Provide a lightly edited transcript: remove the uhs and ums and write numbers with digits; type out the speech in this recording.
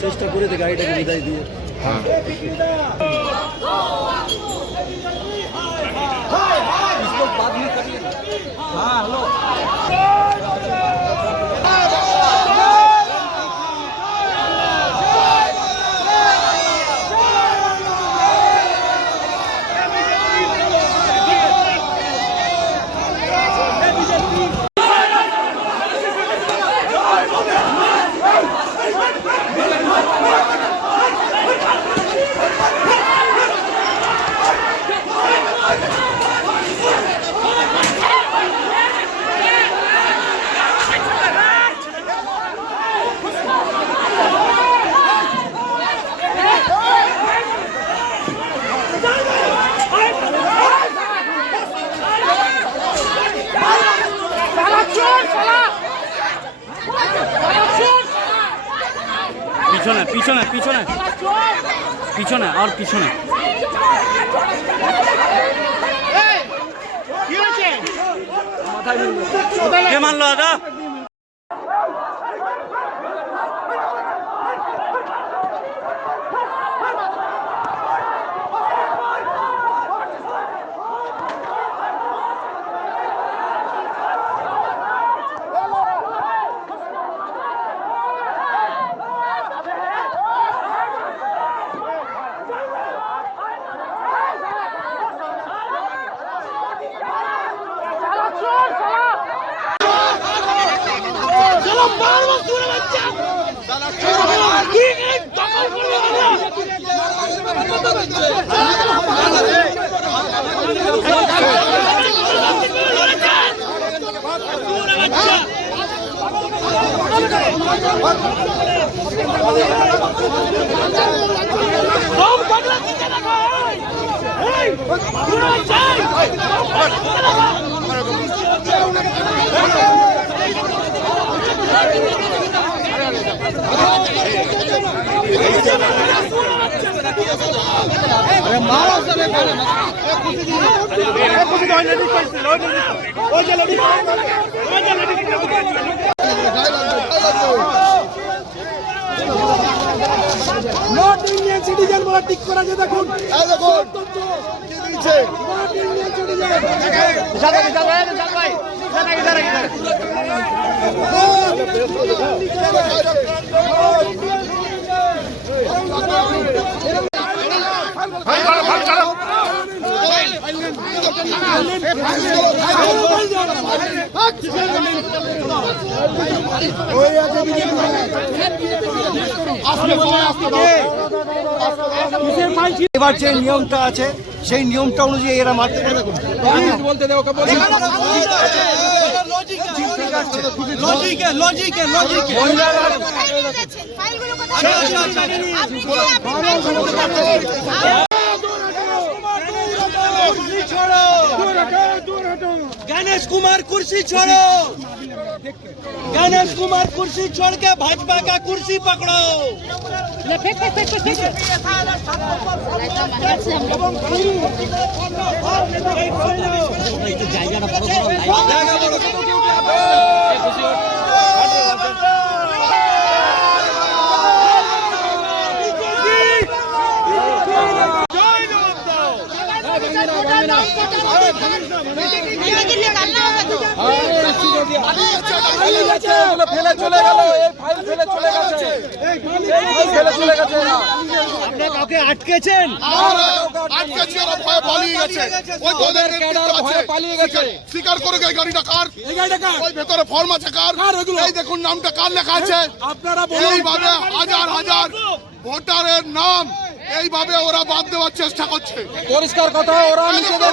চেষ্টা করে গাড়িটাকে বিদায় দিয়ে পিছনে পিছনে পিছনে পিছনে আর পিছনে কে মানলো দাদা নট ইন্ডিয়ান সিটিজেন বলে টিক করা যে দেখুন দেখুন কি দিচ্ছে নট ইন্ডিয়ান এবার যে নিয়মটা আছে সেই নিয়মটা অনুযায়ী এরা মারতে বলতে দেয় ওকে गणेश कुमार कुर्सी छोड़ो गणेश कुमार कुर्सी छोड़ के भाजपा का कुर्सी पकड़ो ফেলে চলে গেল এই ফাইল ফেলে চলে গেছে ফেলে চলে গেছে আপনারা কাউকে আটকেছেন আটকেছি ওরা ভয়ে পালিয়ে গেছে ওই তোদের ভয়ে পালিয়ে গেছে স্বীকার করে এই গাড়িটা কার ওই ভেতরে ফর্ম আছে কার এই দেখুন নামটা কার লেখা আছে আপনারা এইভাবে হাজার হাজার ভোটারের নাম এইভাবে ওরা বাদ দেওয়ার চেষ্টা করছে পরিষ্কার কথা ওরা নিজেদের